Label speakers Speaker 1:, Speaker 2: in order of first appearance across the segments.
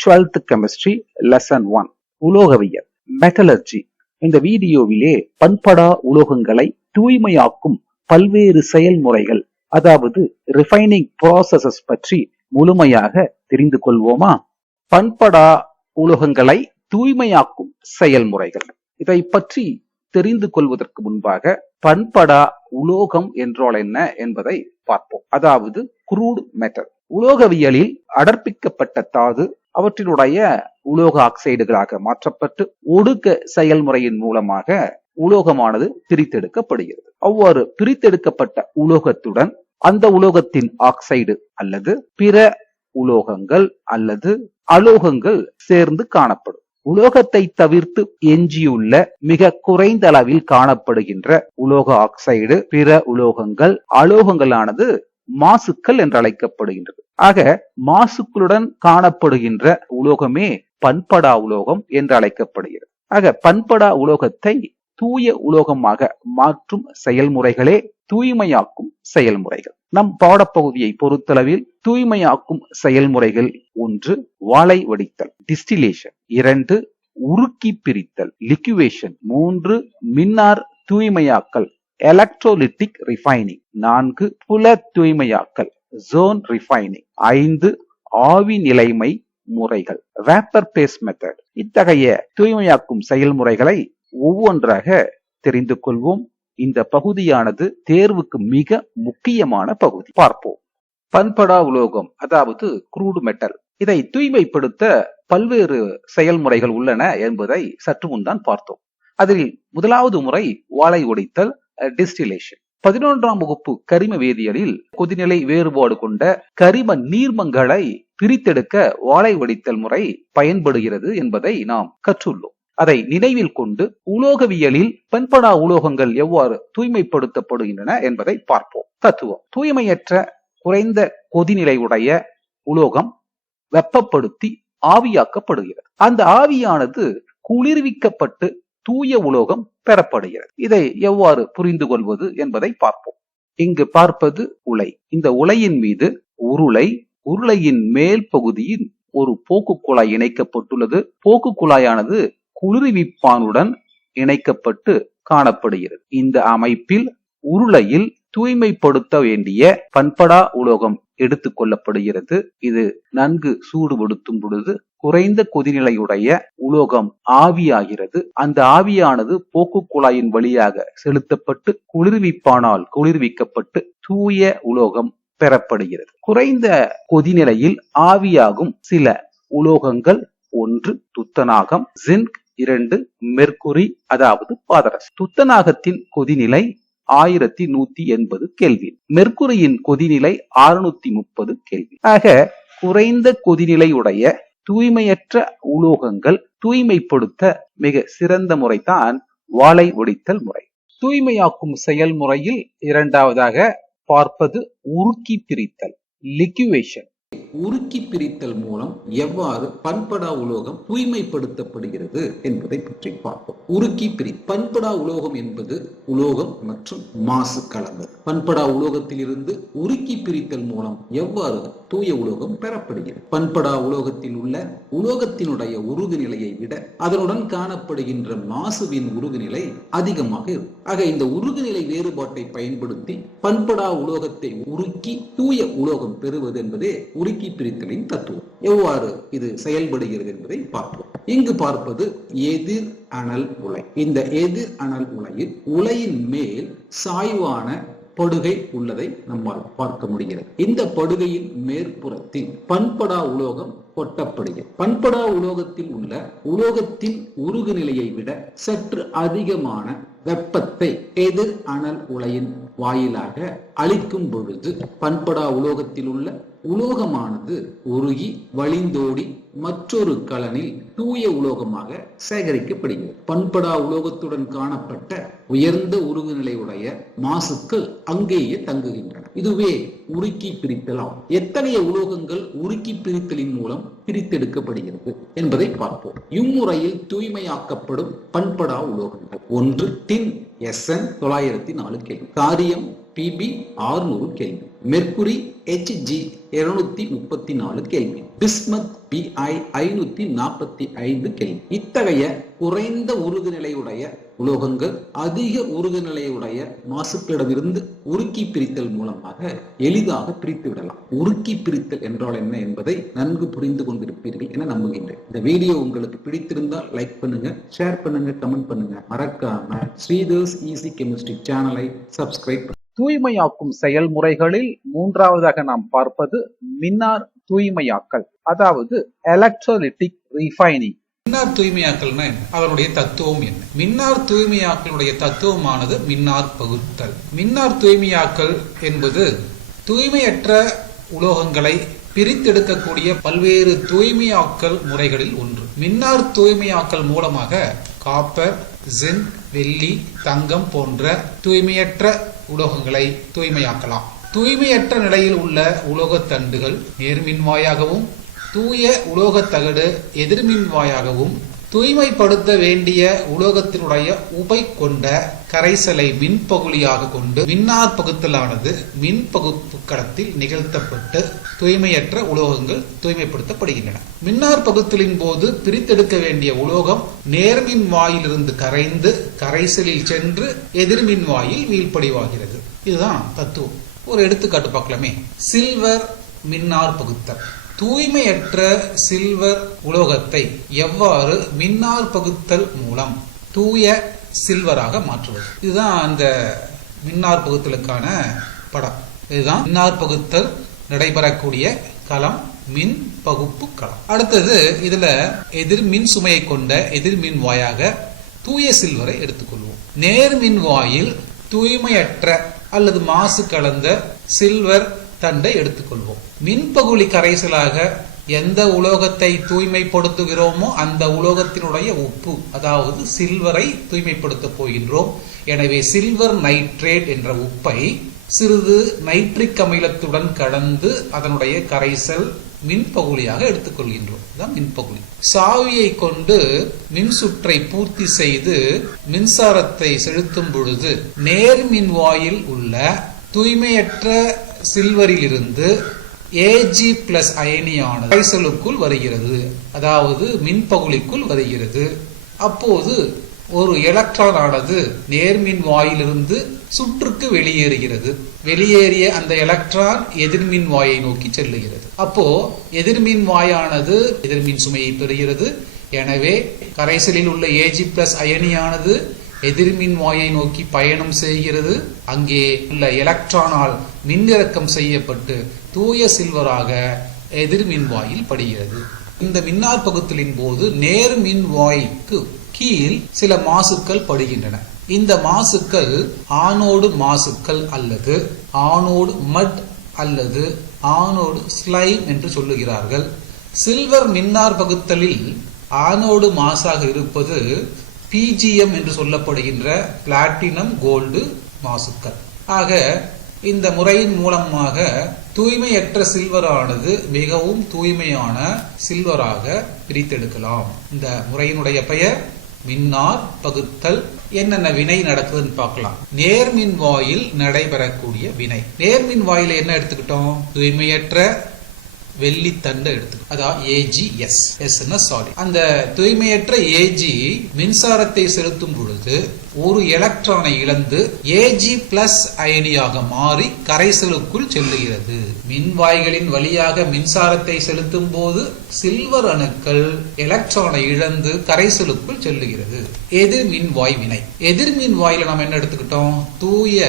Speaker 1: Twelfth chemistry lesson one உலோகவியல் metallurgy இந்த வீடியோவிலே பண்படா உலோகங்களை தூய்மையாக்கும் பல்வேறு செயல்முறைகள் அதாவது ரிஃபைனிங் ப்ராசஸஸ் பற்றி முழுமையாக தெரிந்து கொள்வோமா? பண்படா உலோகங்களை தூய்மையாக்கும் செயல்முறைகள். இதை பற்றி தெரிந்து கொள்வதற்கு முன்பாக பண்படா உலோகம் என்றால் என்ன என்பதை பார்ப்போம். அதாவது குரூட் மெட்டல் உலோகவியலில் அடர்ப்பிக்கப்பட்ட தாது அவற்றினுடைய உலோக ஆக்சைடுகளாக மாற்றப்பட்டு ஒடுக்க செயல்முறையின் மூலமாக உலோகமானது பிரித்தெடுக்கப்படுகிறது. அவ்வாறு பிரித்தெடுக்கப்பட்ட உலோகத்துடன் அந்த உலோகத்தின் ஆக்சைடு அல்லது பிற உலோகங்கள் அல்லது அலோகங்கள் சேர்ந்து காணப்படும். உலோகத்தை தவிர்த்து எஞ்சியுள்ள மிக குறைந்த அளவில் காணப்படுகின்ற உலோக ஆக்சைடு பிற உலோகங்கள் அலோகங்களானது மாசுக்கள் என்று அழைக்கப்படுகின்றது. ஆக மாசுக்களுடன் காணப்படுகின்ற உலோகமே பண்படா உலோகம் என்று அழைக்கப்படுகிறது. ஆக பண்படா உலோகத்தை தூய உலோகமாக மாற்றும் செயல்முறைகளே தூய்மையாக்கும் செயல்முறைகள். நம் பாடப்பகுதியை பொறுத்தளவில் தூய்மையாக்கும் செயல்முறைகள் ஒன்று வாழை வடித்தல் டிஸ்டிலேஷன் இரண்டு உருக்கி பிரித்தல் லிக்குவேஷன் மூன்று மின்னார் தூய்மையாக்கல். எலக்ட்ரோலிட்டிக் ரிஃபைனிங் நான்கு புல தூய்மையாக்கல் ஜோன் ரிஃபைனிங் ஐந்து ஆவி நிலைமை முறைகள் வேப்பர் பேஸ் மெத்தட் இத்தகைய தூய்மையாக்கும் செயல்முறைகளை ஒவ்வொன்றாக தெரிந்து கொள்வோம். இந்த பகுதியானது தேர்வுக்கு மிக முக்கியமான பகுதி. பார்ப்போம். பண்படா உலோகம் அதாவது குரூடு மெட்டல் இதை தூய்மைப்படுத்த பல்வேறு செயல்முறைகள் உள்ளன என்பதை சற்று முன்தான் பார்த்தோம். அதில் முதலாவது முறை வாழை உடைத்தல் டிஸ்டிலேஷன் பதினொன்றாம் வகுப்பு கரிம வேதியியலில் கொதிநிலை வேறுபாடு கொண்ட கரிம நீர்மங்களை பிரித்தெடுக்க வாழை வடித்தல் முறை பயன்படுகிறது என்பதை நாம் கற்றுள்ளோம். அதை நினைவில் கொண்டு உலோகவியலில் பண்படா உலோகங்கள் எவ்வாறு தூய்மைப்படுத்தப்படுகின்றன என்பதை பார்ப்போம். தத்துவம். தூய்மையற்ற குறைந்த கொதிநிலை உடைய உலோகம் வெப்பப்படுத்தி ஆவியாக்கப்படுகிறது. அந்த ஆவியானது குளிர்விக்கப்பட்டு தூய உலோகம் பெறப்படுகிறது. இதை எவ்வாறு புரிந்து கொள்வது என்பதை பார்ப்போம். இங்கு பார்ப்பது உலை. இந்த உலையின் மீது உருளை உருளையின் மேல் பகுதியின் ஒரு போக்கு குழாய் இணைக்கப்பட்டுள்ளது. போக்கு குழாயானது குளிர்விப்பானுடன் இணைக்கப்பட்டு காணப்படுகிறது. இந்த அமைப்பில் உருளையில் தூய்மைப்படுத்த வேண்டிய பண்படா உலோகம் எடுத்து கொள்ளப்படுகிறது. இது நன்கு சூடுபடுத்தும் பொழுது குறைந்த கொதிநிலையுடைய உலோகம் ஆவியாகிறது. அந்த ஆவியானது போக்கு குழாயின் வழியாக செலுத்தப்பட்டு குளிர்விப்பானால் குளிர்விக்கப்பட்டு தூய உலோகம் பெறப்படுகிறது. குறைந்த கொதிநிலையில் ஆவியாகும் சில உலோகங்கள் ஒன்று துத்தநாகம் ஜிங்க் இரண்டு மெர்குரி அதாவது பாதரஸ் துத்தநாகத்தின் கொதிநிலை ஆயிரத்தி நூத்தி எண்பது கேள்வி. மெர்குரியின் கொதிநிலை அறுநூத்தி முப்பது கேள்வி. ஆக குறைந்த கொதிநிலையுடைய தூய்மையற்ற உலோகங்கள் தூய்மைப்படுத்த மிக சிறந்த முறைதான் வாழை ஒடித்தல் முறை. தூய்மையாக்கும் செயல்முறையில் இரண்டாவதாக பார்ப்பது உருக்கி பிரித்தல் லிக்யூவேஷன்
Speaker 2: உருக்கி பிரித்தல் மூலம் எவ்வாறு பண்படா உலோகம் தூய்மைப்படுத்தப்படுகிறது என்பதை பற்றி பார்ப்போம். உருக்கி பிரி பண்படா உலோகம் என்பது உலோகம் மற்றும் மாசு கலந்தது பண்படா உலோகத்தில் இருந்து உருக்கி பிரித்தல் மூலம் எவ்வாறு தூய உலோகம் பெறப்படுகிறது? பண்படா உலோகத்தில் உள்ள உலோகத்தினுடைய உருகு நிலையை விட அதனுடன் காணப்படுகின்ற மாசுவின் உருகு நிலை அதிகமாக இருக்கும். ஆக இந்த உருகு நிலை வேறுபாட்டை பயன்படுத்தி பண்படா உலோகத்தை உருக்கி தூய உலோகம் பெறுவது என்பதே உருக்கி பிரித்தலின் தத்துவம். எவ்வாறு இது செயல்படுகிறது என்பதை பார்ப்போம். இங்கு பார்ப்பது எதிர் அனல் உலை. இந்த எதிர் அனல் உலையில் உலையின் மேல் சாய்வான படுகை உள்ளதை நம்மால் பார்க்க முடிகிறது. இந்த படுகையின் மேற்புறத்தில் பண்படா உலோகம் கொட்டப்படுகிறது. பண்படா உலோகத்தில் உள்ள உலோகத்தின் உருகு நிலையை விட சற்று அதிகமான வெப்பத்தை எதிர் அனல் உலையின் வாயிலாக அளிக்கும் பொழுது பண்படா உலோகத்தில் உள்ள உலோகமானது உருகி வழிந்தோடி மற்றொரு கலனில் தூய உலோகமாக சேகரிக்கப்படுகிறது. பண்படா உலோகத்துடன் காணப்பட்ட உயர்ந்த உருகு நிலையுடைய மாசுக்கள் அங்கேயே தங்குகின்றன. இதுவே உருக்கி பிரித்தல் ஆகும். எத்தகைய உலோகங்கள் உருக்கி பிரித்தலின் மூலம் பிரித்தெடுக்கப்படுகிறது என்பதை பார்ப்போம். இம்முறையில் தூய்மையாக்கப்படும் பண்படா உலோகங்கள். ஒன்று டின் எஸ்என் தொள்ளாயிரத்தி நாலு கேள்வி காரியம் பிபி ஆறுநூறு கேள்வி மெர்குரி HG இருநூத்தி முப்பத்தி நாலு கேள்வி பிஸ்மத் பிஐ ஐநூத்தி நாற்பத்தி ஐந்து கெல் இத்தகைய குறைந்த உருகுநிலையுடைய உலோகங்கள் அதிக உருகுநிலையுடைய மாசுக்களிடமிருந்து உருக்கி பிரித்தல் மூலமாக எளிதாக பிரித்து விடலாம். உருக்கி பிரித்தல் என்றால் என்ன என்பதை நன்கு புரிந்து கொண்டிருப்பீர்கள் என நம்புகின்றேன். இந்த வீடியோ உங்களுக்கு பிடித்திருந்தால் லைக் பண்ணுங்க ஷேர் பண்ணுங்க கமெண்ட் பண்ணுங்க. மறக்காம ஸ்ரீதர்ஸ் ஈஸி கெமிஸ்ட்ரி சேனலை சப்ஸ்கிரைப்
Speaker 1: தூய்மையாக்கும் செயல்முறைகளில் மூன்றாவதாக நாம் பார்ப்பது மின்னார் தூய்மையாக்கல் அதாவது எலக்ட்ரோலிட்டிக் ரீஃபைனிங்
Speaker 3: மின்னார் தூய்மையாக்கல்னா என்ன? அதனுடைய தத்துவம் என்ன? மின்னார் தூய்மையாக்கலுடைய தத்துவமானது மின்னார் பகுத்தல். மின்னார் தூய்மையாக்கல் என்பது தூய்மையற்ற உலோகங்களை பிரித்தெடுக்கக்கூடிய பல்வேறு தூய்மையாக்கல் முறைகளில் ஒன்று. மின்னார் தூய்மையாக்கல் மூலமாக காப்பர் ஜின் வெள்ளி தங்கம் போன்ற தூய்மையற்ற உலோகங்களை தூய்மையாக்கலாம். தூய்மையற்ற நிலையில் உள்ள உலோகத் தண்டுகள் நேர்மின்வாயாகவும் தூய உலோகத் தகடு எதிர்மின்வாயாகவும் தூய்மைப்படுத்த வேண்டிய உலோகத்தினுடைய உபை கொண்ட கரைசலை மின்பகுளியாக கொண்டு மின்னார் பகுத்தலானது மின் பகுப்பு களத்தில் நிகழ்த்தப்பட்டு தூய்மையற்ற உலோகங்கள் தூய்மைப்படுத்தப்படுகின்றன. மின்னார் பகுத்தலின் போது பிரித்தெடுக்க வேண்டிய உலோகம் நேர்மின் வாயிலிருந்து கரைந்து கரைசலில் சென்று எதிர்மின் வாயில் வீழ்ப்படிவாகிறது இதுதான் தத்துவம். ஒரு எடுத்துக்காட்டு பார்க்கலாமே. சில்வர் மின்னார் பகுத்தல். தூய்மையற்ற சில்வர் உலோகத்தை எவ்வாறு மின்னார் பகுத்தல் மூலம் தூய சில்வராக மாற்றுவது? இதுதான் அந்த மின்னார் பகுத்தலுக்கான படம். இதுதான் மின்னார் பகுத்தல் நடைபெறக்கூடிய களம் மின் பகுப்பு களம். அடுத்தது இதுல எதிர்மின் சுமையை கொண்ட எதிர்மின் வாயாக தூய சில்வரை எடுத்துக்கொள்வோம். நேர்மின் வாயில் தூய்மையற்ற அல்லது மாசு கலந்த சில்வர் தண்டை எடுத்துக்கொள்வோம். மின்பகுளி கரைசலாக எந்த உலோகத்தை தூய்மைப்படுத்துகிறோமோ அந்த உலோகத்தினுடைய உப்பு அதாவது சில்வரை தூய்மைப்படுத்த போகின்றோம். எனவே சில்வர் நைட்ரேட் என்ற உப்பை சிறிது நைட்ரிக் அமிலத்துடன் கலந்து அதனுடைய கரைசல் மின்பகுளியாக எடுத்துக்கொள்கின்றோம். தான் மின்பகுளி சாவியை கொண்டு மின் சுற்றை பூர்த்தி செய்து மின்சாரத்தை செலுத்தும் பொழுது நேர்மின் வாயில் உள்ள தூய்மையற்ற சில்வரில் இருந்து ஏஜி பிளஸ் அயனியானது கரைசலுக்குள் வருகிறது. அதாவது மின்பகுளிக்குள் வருகிறது. அப்போது ஒரு எலக்ட்ரான் ஆனது நேர்மின் வாயிலிருந்து சுற்றுக்கு வெளியேறுகிறது. வெளியேறிய அந்த எலக்ட்ரான் எதிர்மின் வாயை நோக்கி செல்லுகிறது. அப்போ எதிர்மின் வாயானது எதிர்மின் சுமையை பெறுகிறது. எனவே கரைசலில் உள்ள ஏஜி பிளஸ் அயனியானது எதிர்மின் வாயை நோக்கி பயணம் செய்கிறது. அங்கே உள்ள எலக்ட்ரானால் மின்னிறக்கம் செய்யப்பட்டு தூய சில்வராக எதிர்மின் வாயில் படுகிறது. இந்த மின்னார் பகுத்தலின் போது நேர்மின் வாய்க்கு கீழ் சில மாசுக்கள் படுகின்றன. இந்த மாசுக்கள் ஆனோடு மாசுக்கள் அல்லது ஆனோடு மட் அல்லது ஆனோடு ஸ்லைம் என்று சொல்லுகிறார்கள். சில்வர் மின்னார் பகுத்தலில் ஆனோடு மாசாக இருப்பது பிஜிஎம் என்று சொல்லப்படுகின்ற பிளாட்டினம் கோல்டு மாசுக்கள். ஆக இந்த முறையின் மூலமாக தூய்மையற்ற சில்வரானது மிகவும் தூய்மையான சில்வராக பிரித்தெடுக்கலாம். இந்த முறையினுடைய பெயர் மின்னார் பகுத்தல் என்னென்ன வினை நடக்குதுன்னு பார்க்கலாம். நேர்மின் வாயில் நடைபெறக்கூடிய வினை. நேர்மின் வாயில என்ன எடுத்துக்கிட்டோம்? தூய்மையற்ற வெள்ளித்தண்டை எடுத்து அதாவது ஏஜி எஸ் எஸ் சாரி அந்த தூய்மையற்ற ஏஜி மின்சாரத்தை செலுத்தும் பொழுது ஒரு எலக்ட்ரானை இழந்து ஏஜி பிளஸ் அயனியாக மாறி கரைசலுக்குள் செல்லுகிறது. மின்வாய்களின் வழியாக மின்சாரத்தை செலுத்தும் போது சில்வர் அணுக்கள் எலக்ட்ரானை இழந்து கரைசலுக்குள் செல்லுகிறது. எதிர் மின்வாய் வினை. எதிர் மின்வாயில நாம் என்ன எடுத்துக்கிட்டோம்? தூய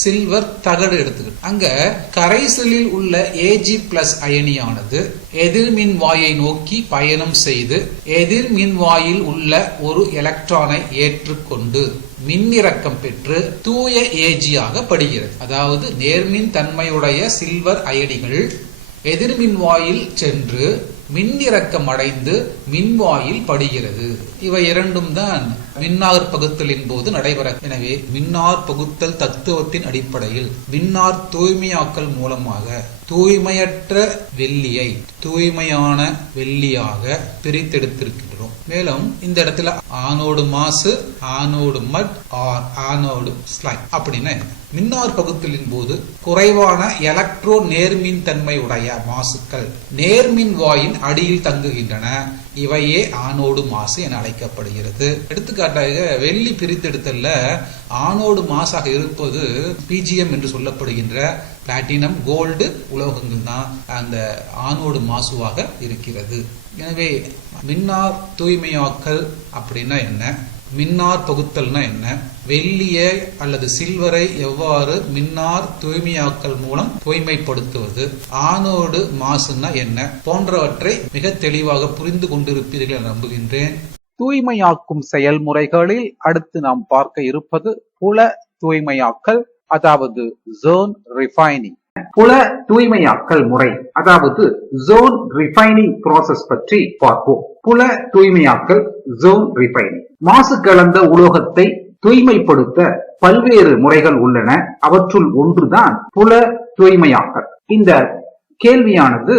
Speaker 3: சில்வர் தகடு எடுத்துக்கிட்டு. அங்க கரைசலில் உள்ள ஏஜி பிளஸ் அயனியானது எதிர்மின் வாயை நோக்கி பயணம் செய்து எதிர்மின் வாயில் உள்ள ஒரு எலக்ட்ரானை ஏற்றுக்கொண்டு மின்னிறக்கம் பெற்று தூய ஏஜியாக படுகிறது. அதாவது நேர்மின் தன்மையுடைய சில்வர் அயனிகள் எதிர்மின் வாயில் சென்று மின்னிறக்கம் அடைந்து மின்வாயில் படுகிறது. இவை இரண்டும் தான் மின்னார் பகுத்தலின் போது நடைபெற எனவே மின்னார் பகுத்தல் தத்துவத்தின் அடிப்படையில் மின்னார் தூய்மையாக்கல் மூலமாக தூய்மையற்ற வெள்ளியை தூய்மையான வெள்ளியாக பிரித்தெடுத்திருக்கின்றோம். மேலும் இந்த இடத்துல ஆனோடு மாசு ஆனோடு மட் ஆர் ஆனோடு ஸ்லைம் அப்படின்னு மின்னார் பகுத்தலின் போது குறைவான எலக்ட்ரோ நேர்மின் தன்மை உடைய மாசுக்கள் நேர்மின் வாயின் அடியில் தங்குகின்றன. இவையே ஆணோடு மாசு என அழைக்கப்படுகிறது. எடுத்துக்காட்டாக வெள்ளி பிரித்தெடுத்தல்ல ஆணோடு மாசாக இருப்பது பிஜிஎம் என்று சொல்லப்படுகின்ற பிளாட்டினம் கோல்டு உலோகங்கள் தான் அந்த ஆணோடு மாசுவாக இருக்கிறது. எனவே மின்னார் தூய்மையாக்கல் அப்படின்னா என்ன? மின்னார் பகுத்தல்னா என்ன? வெள்ளியை அல்லது சில்வரை எவ்வாறு மின்னார் தூய்மையாக்கல் மூலம் தூய்மைப்படுத்துவது? ஆனோடு மாசுன்னா என்ன? போன்றவற்றை மிக தெளிவாக புரிந்து கொண்டிருப்பீர்கள் என நம்புகின்றேன்.
Speaker 1: தூய்மையாக்கும் செயல்முறைகளில் அடுத்து நாம் பார்க்க இருப்பது புல தூய்மையாக்கல் அதாவது ஜோன் ரிஃபைனிங் புல தூய்மையாக்கல் முறை அதாவது ஜோன் ரிஃபைனிங் ப்ராசஸ் பற்றி பார்ப்போம். புல தூய்மையாக்கல் ஜோன் ரிஃபைனிங் மாசு கலந்த உலோகத்தை தூய்மைப்படுத்த பல்வேறு முறைகள் உள்ளன. அவற்றுள் ஒன்றுதான் புல தூய்மையாக்கல். இந்த கேள்வியானது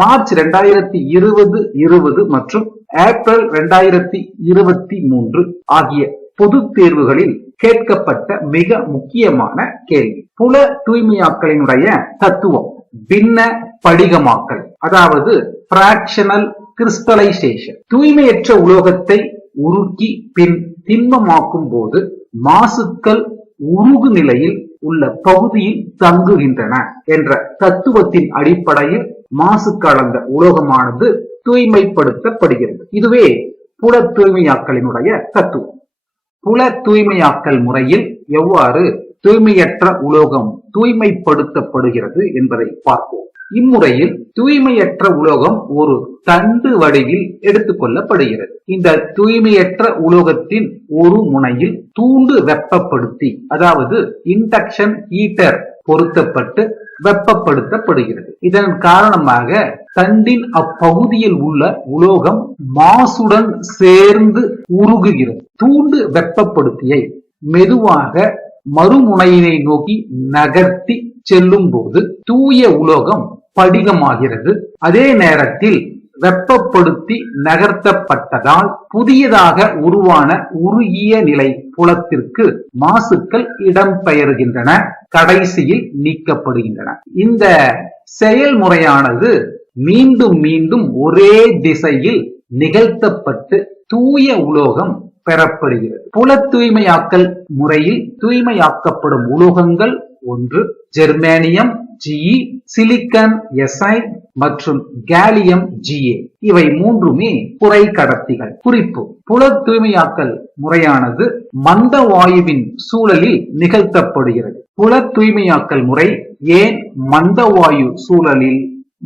Speaker 1: மார்ச் இரண்டாயிரத்தி இருபது இருபது மற்றும் ஏப்ரல் இரண்டாயிரத்தி இருபத்தி மூன்று ஆகிய பொது தேர்வுகளில் கேட்கப்பட்ட மிக முக்கியமான கேள்வி. புல தூய்மையாக்கலினுடைய தத்துவம் பின்ன படிகமாக்கல் அதாவது பிராக்ஷனல் கிறிஸ்டலைசேஷன் தூய்மையற்ற உலோகத்தை உருக்கி பின் திண்மமாக்கும் போது மாசுக்கள் உருகு நிலையில் உள்ள பகுதியில் தங்குகின்றன என்ற தத்துவத்தின் அடிப்படையில் மாசு கலந்த உலோகமானது தூய்மைப்படுத்தப்படுகிறது. இதுவே புல தூய்மையாக்கலினுடைய தத்துவம். புல தூய்மையாக்கல் முறையில் எவ்வாறு தூய்மையற்ற உலோகம் தூய்மைப்படுத்தப்படுகிறது என்பதை பார்ப்போம். இம்முறையில் தூய்மையற்ற உலோகம் ஒரு தண்டு வடிவில் எடுத்துக்கொள்ளப்படுகிறது இந்த தூய்மையற்ற உலோகத்தின் ஒரு முனையில் தூண்டு வெப்பப்படுத்தி அதாவது இண்டக்ஷன் ஹீட்டர் பொருத்தப்பட்டு வெப்பப்படுத்தப்படுகிறது. இதன் காரணமாக தண்டின் அப்பகுதியில் உள்ள உலோகம் மாசுடன் சேர்ந்து உருகுகிறது. தூண்டு வெப்பப்படுத்தியை மெதுவாக மறுமுனையினை நோக்கி நகர்த்தி செல்லும் போது தூய உலோகம் படிகமாகிறது. அதே நேரத்தில் வெப்பப்படுத்தி நகர்த்தப்பட்டதால் புதியதாக உருவான உருகிய நிலை புலத்திற்கு மாசுக்கள் இடம்பெயர்கின்றன கடைசியில் நீக்கப்படுகின்றன. இந்த செயல்முறையானது மீண்டும் மீண்டும் ஒரே திசையில் நிகழ்த்தப்பட்டு தூய உலோகம் பெறப்படுகிறது. புல தூய்மையாக்கல் முறையில் தூய்மையாக்கப்படும் உலோகங்கள் ஒன்று ஜெர்மேனியம் ஜிஇ சிலிக்கன் எசைன் மற்றும் கேலியம் ஜிஏ இவை மூன்றுமே குறை கடத்திகள். குறிப்பு புல தூய்மையாக்கல் முறையானது மந்த வாயுவின் சூழலில் நிகழ்த்தப்படுகிறது. புல தூய்மையாக்கல் முறை ஏன் மந்த வாயு சூழலில்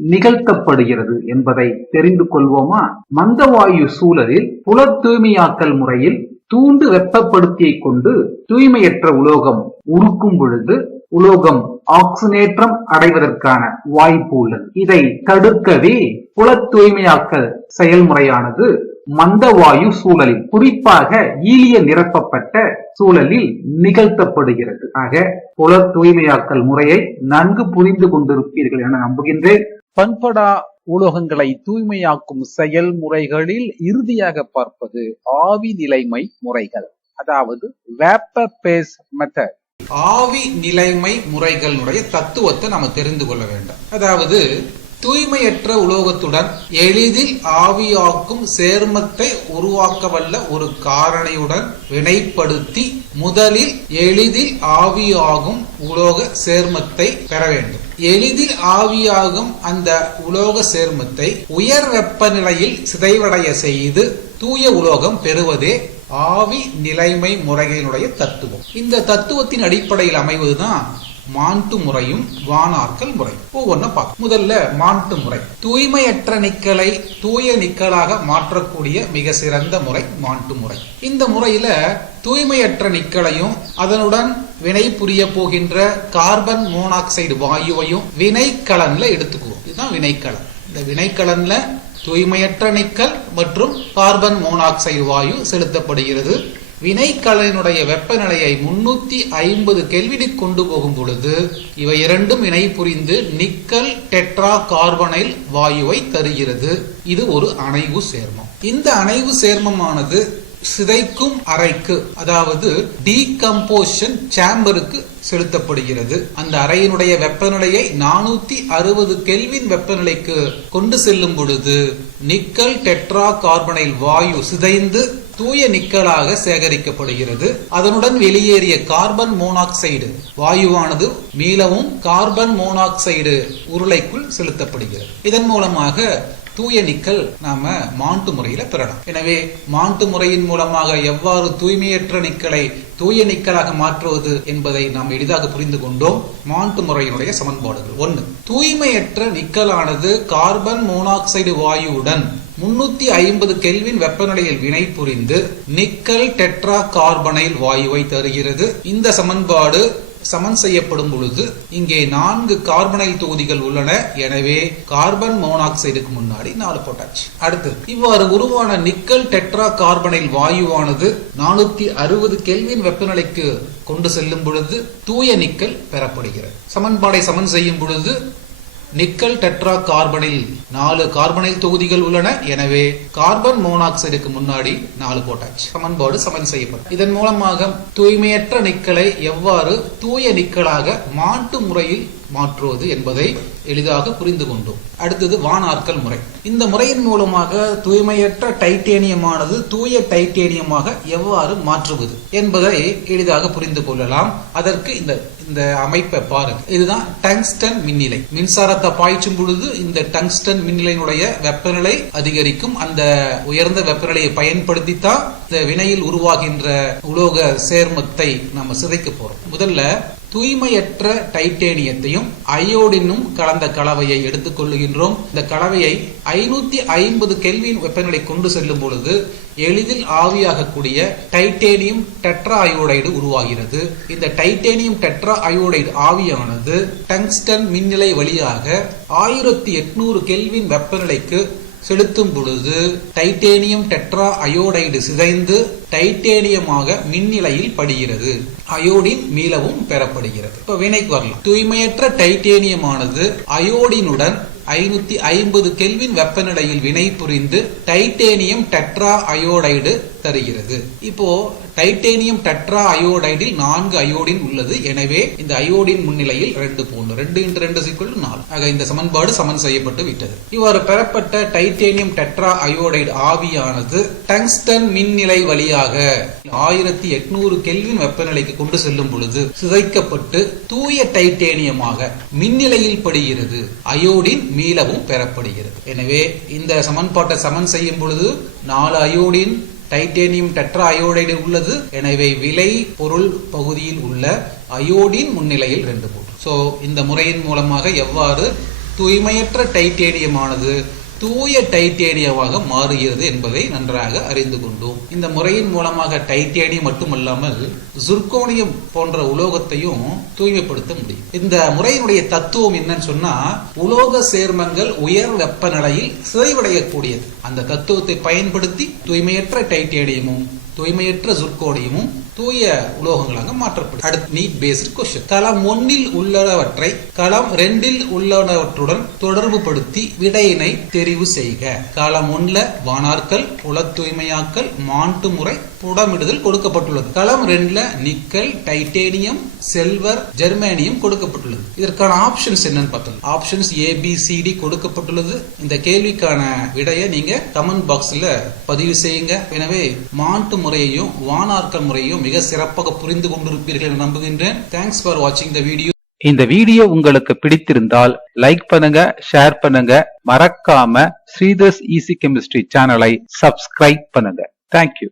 Speaker 1: நிகழ்த்தப்படுகிறது என்பதை தெரிந்து கொள்வோமா? மந்தவாயு சூழலில் புல தூய்மையாக்கல் முறையில் தூண்டு வெப்பப்படுத்தியை கொண்டு தூய்மையற்ற உலோகம் உருக்கும் பொழுது உலோகம் ஆக்சினேற்றம் அடைவதற்கான வாய்ப்பு உள்ளது. இதை தடுக்கவே புல தூய்மையாக்கல் செயல்முறையானது மந்தவாயு சூழலில் குறிப்பாக ஈலிய நிரப்பப்பட்ட சூழலில் நிகழ்த்தப்படுகிறது. ஆக புல தூய்மையாக்கல் முறையை நன்கு புரிந்து கொண்டிருப்பீர்கள் என நம்புகின்றேன். பண்படா உலோகங்களை தூய்மையாக்கும் செயல்முறைகளில் இறுதியாக பார்ப்பது ஆவி நிலைமை முறைகள். அதாவது வேப்பர் பேஸ் மெத்தட்
Speaker 3: ஆவி நிலைமை முறைகளுடைய தத்துவத்தை நாம தெரிந்து கொள்ள வேண்டும். அதாவது தூய்மையற்ற உலோகத்துடன் எளிதில் ஆவியாக்கும் சேர்மத்தை உருவாக்க வல்ல ஒரு காரணியுடன் வினைப்படுத்தி முதலில் எளிதில் ஆவியாகும் உலோக சேர்மத்தை பெற வேண்டும். எளிதில் ஆவியாகும் அந்த உலோக சேர்மத்தை உயர் வெப்பநிலையில் சிதைவடைய செய்து தூய உலோகம் பெறுவதே ஆவி நிலைமை முறையினுடைய தத்துவம். இந்த தத்துவத்தின் அடிப்படையில் அமைவதுதான் மாண்டு முறையும் வானார்க்கல் முறை. ஒவ்வொன்றும் பார்க்கும் முதல்ல மாண்டு முறை. தூய்மையற்ற நிக்கலை தூய நிக்கலாக மாற்றக்கூடிய மிக சிறந்த முறை மாண்டு முறை. இந்த முறையில தூய்மையற்ற நிக்கலையும் அதனுடன் வினை புரிய போகின்ற கார்பன் மோனாக்சைடு வாயுவையும் வினைக்கலன்ல எடுத்துக்குவோம். இதுதான் வினைக்கலன். இந்த வினைக்கலன்ல தூய்மையற்ற நிக்கல் மற்றும் கார்பன் மோனாக்சைடு வாயு செலுத்தப்படுகிறது. வினைக்கலனுடைய வெப்பநிலையை முன்னூத்தி ஐம்பது கெல்வினுக்கு கொண்டு போகும் பொழுது இவை இரண்டும் வினை புரிந்து நிக்கல் டெட்ரா கார்பனைல் வாயுவை தருகிறது. இது ஒரு அணைவு சேர்மம். இந்த அணைவு சேர்மமானது சிதைக்கும் அறைக்கு அதாவது டீகம்போஷன் சேம்பருக்கு செலுத்தப்படுகிறது. அந்த அறையினுடைய வெப்பநிலையை நானூத்தி அறுபது கெல்வின் வெப்பநிலைக்கு கொண்டு செல்லும் பொழுது நிக்கல் டெட்ரா கார்பனைல் வாயு சிதைந்து தூய நிக்கலாக சேகரிக்கப்படுகிறது. அதனுடன் வெளியேறிய கார்பன் மோனாக்சைடு வாயுவானது மீளவும் கார்பன் மோனாக்சைடு உருளைக்குள் செலுத்தப்படுகிறது. இதன் மூலமாக தூய நிக்கல் நாம மாண்டு முறையில பெறலாம் எனவே மாண்டு முறையின் மூலமாக எவ்வாறு தூய்மையற்ற நிக்கலை தூய நிக்கலாக மாற்றுவது என்பதை நாம் எளிதாக புரிந்து கொண்டோம். மாண்டு முறையினுடைய சமன்பாடுகள் ஒன்று தூய்மையற்ற நிக்கலானது கார்பன் மோனாக்சைடு வாயுவுடன் முன்னூத்தி ஐம்பது கெல்வின் வெப்பநிலையில் வினை புரிந்து நிக்கல் டெட்ரா கார்பனைல் வாயுவை தருகிறது. இந்த சமன்பாடு சமன் செய்யப்படும் பொழுது இங்கே நான்கு கார்பனைல் தொகுதிகள் உள்ளன. எனவே கார்பன் மோனாக்சைடுக்கு முன்னாடி நாலு போட்டாச்சு. அடுத்து இவ்வாறு உருவான நிக்கல் டெட்ரா கார்பனைல் வாயுவானது நானூத்தி அறுபது கெல்வின் வெப்பநிலைக்கு கொண்டு செல்லும் பொழுது தூய நிக்கல் பெறப்படுகிறது. சமன்பாடை சமன் செய்யும் பொழுது நிக்கல் டெட்ரா கார்பனில் நாலு கார்பனைல் தொகுதிகள் உள்ளன. எனவே கார்பன் மோனாக்சைடுக்கு முன்னாடி நாலு போட்டாச்சு. சமன்பாடு சமன் செய்யப்படும் இதன் மூலமாக தூய்மையற்ற நிக்கலை எவ்வாறு தூய நிக்கலாக மாட்டு முறையில் மாற்றுவது என்பதை எளிதாக புரிந்து கொண்டோம். அடுத்தது வானார்க்கல் முறை. இந்த முறையின் மூலமாக தூய்மையற்ற டைட்டேனியமானது தூய டைட்டேனியமாக எவ்வாறு மாற்றுவது என்பதை எளிதாக புரிந்து கொள்ளலாம். அதற்கு இந்த இந்த அமைப்பை பாருங்க. இதுதான் டங்ஸ்டன் மின்னிலை. மின்சாரத்தை பாய்ச்சும் பொழுது இந்த டங்ஸ்டன் மின்னிலையினுடைய வெப்பநிலை அதிகரிக்கும். அந்த உயர்ந்த வெப்பநிலையை பயன்படுத்தித்தான் இந்த வினையில் உருவாகின்ற உலோக சேர்மத்தை நம்ம சிதைக்க போறோம். முதல்ல தூய்மையற்ற டைட்டேனியத்தையும் அயோடினும் கலந்த கலவையை எடுத்துக்கொள்ளுகின்றோம் இந்த கலவையை ஐநூத்தி ஐம்பது கெல்வின் வெப்பநிலை கொண்டு செல்லும் பொழுது எளிதில் ஆவியாகக்கூடிய டைட்டேனியம் டெட்ரா அயோடைடு உருவாகிறது. இந்த டைட்டேனியம் டெட்ரா அயோடைடு ஆவியானது டங்ஸ்டன் மின்னிலை வழியாக ஆயிரத்தி எட்நூறு கெல்வின் வெப்பநிலைக்கு செலுத்தும் பொழுது டைட்டேனியம் டெட்ரா அயோடைடு சிதைந்து டைட்டேனியமாக மின்னிலையில் படுகிறது. அயோடின் மீளவும் பெறப்படுகிறது. இப்ப வினைக்கு வரலாம். தூய்மையற்ற டைட்டேனியமானது அயோடினுடன் ஐநூத்தி ஐம்பது கெல்வின் வெப்பநிலையில் வினை புரிந்து டைட்டேனியம் டெட்ரா அயோடைடு தருகிறது. இப்போ டைட்டேனியம் டெட்ரா அயோடைடில் நான்கு அயோடின் உள்ளது. எனவே இந்த அயோடின் முன்னிலையில் ரெண்டு போன்று ரெண்டு இன்று ரெண்டு சிக்குள் நாலு. ஆக இந்த சமன்பாடு சமன் செய்யப்பட்டு விட்டது. இவ்வாறு பெறப்பட்ட டைட்டேனியம் டெட்ரா அயோடைடு ஆவியானது டங்ஸ்டன் மின்னிலை வழியாக ஆயிரத்தி எட்நூறு கெல்வின் வெப்பநிலைக்கு கொண்டு செல்லும் பொழுது சிதைக்கப்பட்டு தூய டைட்டேனியமாக மின்னிலையில் படுகிறது. அயோடின் மீளவும் பெறப்படுகிறது. எனவே இந்த சமன்பாட்டை சமன் செய்யும் பொழுது நாலு அயோடின் டைட்டேனியம் டெட்ரா அயோடைடு உள்ளது. எனவே விலை பொருள் பகுதியில் உள்ள அயோடின் முன்னிலையில் ரெண்டு போட்டு. சோ இந்த முறையின் மூலமாக எவ்வாறு தூய்மையற்ற டைட்டேனியமானது தூய டைட்டேனியமாக மாறுகிறது என்பதை நன்றாக அறிந்து கொண்டோம். இந்த முறையின் மூலமாக டைட்டேனியம் மட்டுமல்லாமல் ஜுர்கோனியம் போன்ற உலோகத்தையும் தூய்மைப்படுத்த முடியும். இந்த முறையினுடைய தத்துவம் என்னன்னு சொன்னா உலோக சேர்மங்கள் உயர் வெப்பநிலையில் சிதைவடையக்கூடியது அந்த தத்துவத்தை பயன்படுத்தி தூய்மையற்ற டைட்டேனியமும் தூய்மையற்ற ஜுர்கோனியமும் தூய உலோகங்களாக மாற்றப்படும். அடுத்து நீட் பேஸ்ட் கொஸ்டின் களம் ஒன்னில் உள்ளவற்றை களம் ரெண்டில் உள்ளவற்றுடன் தொடர்பு படுத்தி விடையினை தெரிவு செய்க. களம் ஒன்ல வானார்கள் உல தூய்மையாக்கல் மாண்டு முறை புடமிடுதல் கொடுக்கப்பட்டுள்ளது. களம் ரெண்டுல நிக்கல் டைட்டேனியம் செல்வர் ஜெர்மேனியம் கொடுக்கப்பட்டுள்ளது. இதற்கான ஆப்ஷன்ஸ் என்னன்னு பார்த்தோம் ஆப்ஷன்ஸ் ஏபிசிடி கொடுக்கப்பட்டுள்ளது. இந்த கேள்விக்கான விடையை நீங்க கமெண்ட் பாக்ஸ்ல பதிவு செய்யுங்க. எனவே மாண்டு முறையையும் வானார்கள் முறையையும் மிக சிறப்பாக புரிந்து கொண்டிருப்பீர்கள் என நம்புகின்றேன். தேங்க்ஸ் ஃபார் வாட்சிங் த வீடியோ
Speaker 1: இந்த வீடியோ உங்களுக்கு பிடித்திருந்தால் லைக் பண்ணுங்க ஷேர் பண்ணுங்க. மறக்காம ஸ்ரீதர்ஸ் ஈசி கெமிஸ்ட்ரி சேனலை சப்ஸ்கிரைப் பண்ணுங்க. Thank you